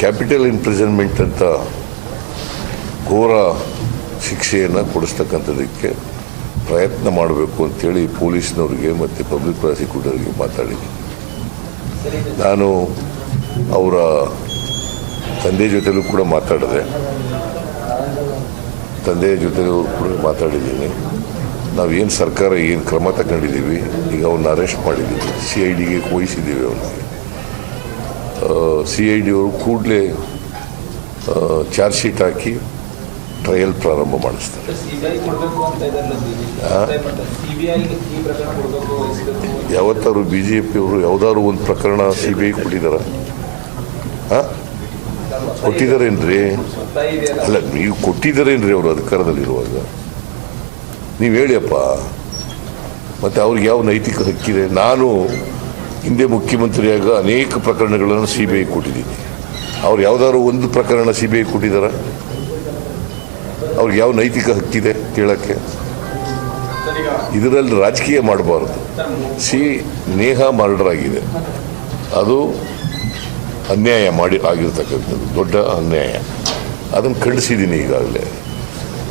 Capital imprisonment ಅಂತ ಘೋರ ಶಿಕ್ಷೆಯನ್ನು ಕೊಡಿಸ್ತಕ್ಕಂಥದ್ದಕ್ಕೆ ಪ್ರಯತ್ನ ಮಾಡಬೇಕು ಅಂತೇಳಿ ಪೊಲೀಸ್ನವ್ರಿಗೆ ಮತ್ತು ಪಬ್ಲಿಕ್ ಪ್ರಾಸಿಕ್ಯೂಟರ್ಗೆ ಮಾತಾಡಿದ್ದೀನಿ. ನಾನು ಅವರ ತಂದೆ ಜೊತೆಲೂ ಕೂಡ ಮಾತಾಡಿದೆ. ತಂದೆಯ ಜೊತೆಲೂ ಕೂಡ ಮಾತಾಡಿದ್ದೀನಿ. ನಾವೇನು ಸರ್ಕಾರ ಏನು ಕ್ರಮ ತಗೊಂಡಿದ್ದೀವಿ, ಈಗ ಅವನ್ನ ಅರೆಸ್ಟ್ ಮಾಡಿದ್ದೀವಿ ಸಿ ಐ ಡಿಗೆ ವಹಿಸಿದ್ದೀವಿ ಅವನಿಗೆ. ಸಿ ಐ ಡಿ ಅವರು ಕೂಡಲೇ ಚಾರ್ಜ್ ಶೀಟ್ ಹಾಕಿ ಟ್ರಯಲ್ ಪ್ರಾರಂಭ ಮಾಡಿಸ್ತಾರೆ. ಯಾವತ್ತಾದ್ರು ಬಿ ಜೆ ಪಿಯವರು ಯಾವುದಾದ್ರು ಒಂದು ಪ್ರಕರಣ ಸಿ ಬಿ ಐ ಕೊಟ್ಟಿದ್ದಾರ ಹಾಂ ಕೊಟ್ಟಿದ್ದಾರೇನ್ರಿ ಅಲ್ಲ ನೀವು ಕೊಟ್ಟಿದ್ದಾರೇನ್ರಿ ಅವರು ಅಧಿಕಾರದಲ್ಲಿರುವಾಗ? ನೀವು ಹೇಳಿಯಪ್ಪ. ಮತ್ತು ಅವ್ರಿಗೆ ಯಾವ ನೈತಿಕ ಹಕ್ಕಿದೆ? ನಾನು ಹಿಂದೆ ಮುಖ್ಯಮಂತ್ರಿಯಾಗ ಅನೇಕ ಪ್ರಕರಣಗಳನ್ನು ಸಿ ಬಿ ಐ ಕೊಟ್ಟಿದ್ದೀನಿ. ಅವ್ರು ಯಾವ್ದಾದ್ರು ಒಂದು ಪ್ರಕರಣ ಸಿ ಬಿ ಐ ಅವ್ರಿಗೆ ಯಾವ ನೈತಿಕ ಹಕ್ಕಿದೆ ಕೇಳೋಕ್ಕೆ? ಇದರಲ್ಲಿ ರಾಜಕೀಯ ಮಾಡಬಾರ್ದು. ಸಿ ನೇಹ ಮರ್ಡರ್ ಆಗಿದೆ ಅದು ಅನ್ಯಾಯ ಮಾಡಿ, ಆಗಿರ್ತಕ್ಕಂಥದ್ದು. ದೊಡ್ಡ ಅನ್ಯಾಯ. ಅದನ್ನು ಖಂಡಿಸಿದ್ದೀನಿ ಈಗಾಗಲೇ.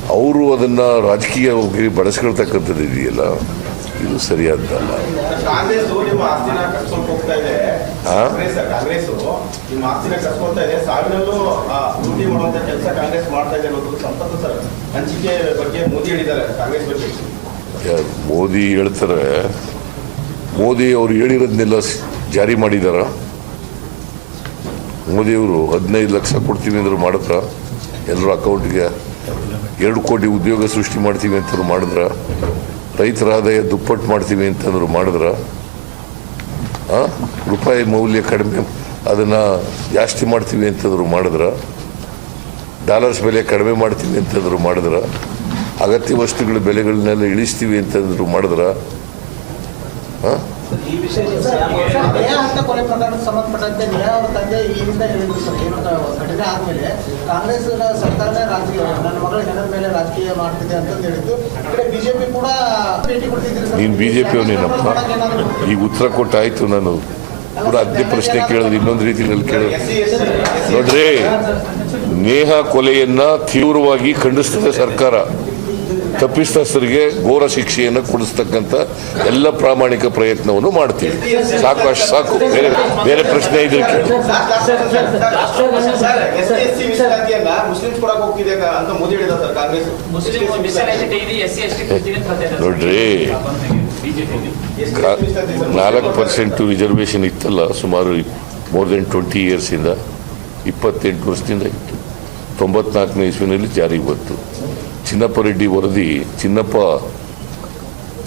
ಅವರು ಅದನ್ನು ರಾಜಕೀಯವಾಗಿ ಬಳಸ್ಕೊಳ್ತಕ್ಕಂಥದ್ದು ಇದೆಯಲ್ಲ? ಇದು ಸರಿಯಾದ್ದಲ್ಲ ಮೋದಿ ಹೇಳ್ತಾರೆ ಮೋದಿ ಅವರು ಹೇಳಿರೋದನ್ನೆಲ್ಲ ಜಾರಿ ಮಾಡಿದಾರ. ಮೋದಿಯವರು ಹದಿನೈದು ಲಕ್ಷ ಕೊಡ್ತೀನಿ ಅಂದ್ರೆ ಮಾಡಿದ್ರ ಎಲ್ಲರ ಅಕೌಂಟ್ಗೆ ಎರಡು ಕೋಟಿ ಉದ್ಯೋಗ ಸೃಷ್ಟಿ ಮಾಡ್ತೀವಿ ಅಂತ ಮಾಡಿದ್ರ. ರೈತರ ಆದಾಯ ದುಪ್ಪಟ್ಟು ಮಾಡ್ತೀವಿ ಅಂತಂದ್ರು ಮಾಡಿದ್ರ? ರೂಪಾಯಿ ಮೌಲ್ಯ ಕಡಿಮೆ, ಅದನ್ನು ಜಾಸ್ತಿ ಮಾಡ್ತೀವಿ ಅಂತಂದ್ರು ಮಾಡಿದ್ರ ಡಾಲರ್ಸ್ ಬೆಲೆ ಕಡಿಮೆ ಮಾಡ್ತೀವಿ ಅಂತಂದ್ರು ಮಾಡಿದ್ರ, ಅಗತ್ಯ ವಸ್ತುಗಳ ಬೆಲೆಗಳನ್ನೆಲ್ಲ ಇಳಿಸ್ತೀವಿ ಅಂತಂದ್ರು ಮಾಡಿದ್ರ ಹಾಂ ಈ ವಿಷಯ ನೇಹಾ ಹತ್ಯೆ ಕೊಲೆ ಪ್ರಕರಣಕ್ಕೆ ಸಂಬಂಧಪಟ್ಟಂತೆ ನೇರ ಅವರ ತಂದೆ ಈ ಹಿಂದೆ ಹೇಳಿದ್ರು ಸರ್ ಏನು ಘಟನೆ ಆದ್ಮೇಲೆ ಕಾಂಗ್ರೆಸ್ ಸರ್ಕಾರನೇ ರಾಜಕೀಯ ನನ್ನ ಮಗಳ ಹೆಣದ ಮೇಲೆ ರಾಜಕೀಯ ಮಾಡ್ತಿದೆ ಅಂತ ಹೇಳಿದ್ದು ಕಡೆ ಬಿಜೆಪಿ ಕೂಡ ಭೇಟಿ ಕೊಡ್ತಿದ್ದೀರಿ ಸರ್ ನೀನು ಬಿ ಜೆ ಪಿಯವನೇನಪ್ಪ ಈಗ ಉತ್ತರ ಕೊಟ್ಟಾಯ್ತು ನಾನು ಕೂಡ ಅದೇ ಪ್ರಶ್ನೆ ಕೇಳಿದ್ರೆ ಇನ್ನೊಂದು ರೀತಿಯಲ್ಲಿ ಕೇಳಿದ್ರೆ ನೋಡ್ರಿ ನೇಹ ಕೊಲೆಯನ್ನ ತೀವ್ರವಾಗಿ ಖಂಡಿಸ್ತದೆ ಸರ್ಕಾರ ತಪ್ಪಿತಸ್ಥರಿಗೆ ಘೋರ ಶಿಕ್ಷೆಯನ್ನು ಕೊಡಿಸ್ತಕ್ಕಂಥ ಎಲ್ಲ ಪ್ರಾಮಾಣಿಕ ಪ್ರಯತ್ನವನ್ನು ಮಾಡ್ತೀವಿ. ಸಾಕು ಅಷ್ಟು ಸಾಕು. ಬೇರೆ ಬೇರೆ ಪ್ರಶ್ನೆ ಇದಕ್ಕೆ ನೋಡ್ರಿ. ನಾಲ್ಕು ಪರ್ಸೆಂಟು ರಿಸರ್ವೇಷನ್ ಇತ್ತಲ್ಲ ಸುಮಾರು ಮೋರ್ ದೆನ್ ಟ್ವೆಂಟಿ ಇಯರ್ಸಿಂದ ಇಪ್ಪತ್ತೆಂಟು ವರ್ಷದಿಂದ ಇತ್ತು. ತೊಂಬತ್ನಾಲ್ಕನೇ ಇಸ್ವಿನಲ್ಲಿ ಜಾರಿಗೆ ಬಂತು. ಚಿನ್ನಪ್ಪ ರೆಡ್ಡಿ ವರದಿ, ಚಿನ್ನಪ್ಪ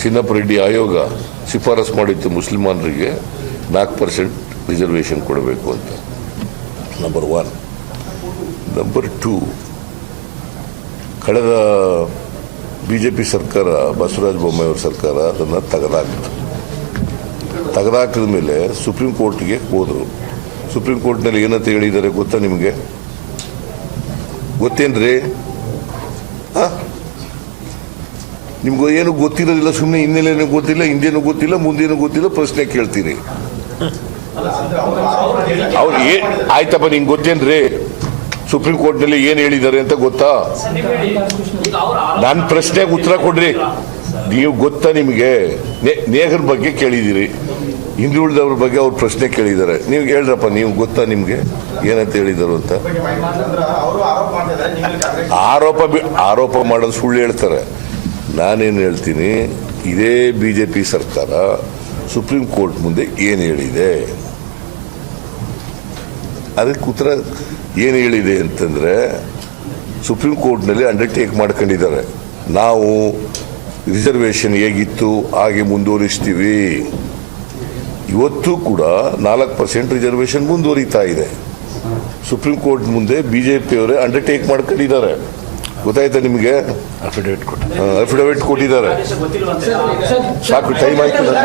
ಚಿನ್ನಪ್ಪ ರೆಡ್ಡಿ ಆಯೋಗ ಶಿಫಾರಸು ಮಾಡಿತ್ತು ಮುಸ್ಲಿಮಾನರಿಗೆ ನಾಲ್ಕು ಪರ್ಸೆಂಟ್ ರಿಸರ್ವೇಷನ್ ಕೊಡಬೇಕು ಅಂತ. ನಂಬರ್ ಒನ್ ನಂಬರ್ ಟೂ ಕಳೆದ ಬಿ ಜೆ ಪಿ ಸರ್ಕಾರ, ಬಸವರಾಜ ಬೊಮ್ಮಾಯಿಯವ್ರ ಸರ್ಕಾರ ಅದನ್ನು ತೆಗೆದಾಕಿತು. ತೆಗೆದಾಕಿದ ಮೇಲೆ ಸುಪ್ರೀಂ ಕೋರ್ಟ್ಗೆ ಹೋದರು. ಸುಪ್ರೀಂ ಕೋರ್ಟ್ನಲ್ಲಿ ಏನಂತ ಹೇಳಿದ್ದಾರೆ ಗೊತ್ತಾ ನಿಮಗೆ? ಗೊತ್ತೇನ್ರಿ? ನಿಮ್ಗೆ ಏನು ಗೊತ್ತಿರೋದಿಲ್ಲ ಸುಮ್ಮನೆ ಹಿನ್ನೆಲೆನೂ ಗೊತ್ತಿಲ್ಲ, ಹಿಂದೇನು ಗೊತ್ತಿಲ್ಲ, ಮುಂದೇನು ಗೊತ್ತಿಲ್ಲ, ಪ್ರಶ್ನೆ ಕೇಳ್ತೀರಿ ಅವ್ರು ಏ, ಆಯ್ತಪ್ಪ, ನಿಂಗೆ ಗೊತ್ತೇನ್ರಿ ಸುಪ್ರೀಂ ಕೋರ್ಟ್ನಲ್ಲಿ ಏನು ಹೇಳಿದ್ದಾರೆ ಅಂತ ಗೊತ್ತಾ? ನನ್ನ ಪ್ರಶ್ನೆಗೆ ಉತ್ತರ ಕೊಡ್ರಿ. ನೀವು ಗೊತ್ತಾ ನಿಮಗೆ? ನೇಹರ್ ಬಗ್ಗೆ ಕೇಳಿದ್ದೀರಿ. ಹಿಂದುಳಿದವ್ರ ಬಗ್ಗೆ ಅವ್ರು ಪ್ರಶ್ನೆ ಕೇಳಿದ್ದಾರೆ. ನೀವು ಹೇಳ್ರಪ್ಪ, ನೀವು ಗೊತ್ತಾ ನಿಮಗೆ? ಏನಂತ ಹೇಳಿದರು ಅಂತ? ಆರೋಪ ಆರೋಪ ಮಾಡೋದು ಸುಳ್ಳು ಹೇಳ್ತಾರೆ. ನಾನೇನು ಹೇಳ್ತೀನಿ, ಇದೇ ಬಿ ಜೆ ಪಿ ಸರ್ಕಾರ ಸುಪ್ರೀಂ ಕೋರ್ಟ್ ಮುಂದೆ ಏನು ಹೇಳಿದೆ? ಅದಕ್ಕೆ ಉತ್ತರ ಏನು ಹೇಳಿದೆ ಅಂತಂದರೆ ಸುಪ್ರೀಂ ಕೋರ್ಟ್ನಲ್ಲಿ ಅಂಡರ್ಟೇಕ್ ಮಾಡ್ಕೊಂಡಿದ್ದಾರೆ. ನಾವು ರಿಸರ್ವೇಷನ್ ಹೇಗಿತ್ತು, ಹಾಗೆ ಮುಂದುವರಿಸ್ತೀವಿ. ಇವತ್ತು ಕೂಡ ನಾಲ್ಕು ಪರ್ಸೆಂಟ್ ರಿಸರ್ವೇಶನ್ ಮುಂದುವರಿತಾ ಇದೆ ಸುಪ್ರೀಂ ಕೋರ್ಟ್ ಮುಂದೆ ಬಿ ಜೆ ಪಿಯವರೇ ಅಂಡರ್ಟೇಕ್ ಮಾಡ್ಕೊಂಡಿದ್ದಾರೆ ಗೊತ್ತಾಯ್ತಾ ನಿಮಗೆ ಅಫಿಡವಿಟ್ ಕೊಟ್ಟು ಅಫಿಡವಿಟ್ ಕೊಟ್ಟಿದ್ದಾರೆ ಸಾಕು ಟೈಮ್ ಆಯ್ತು ಸರ್,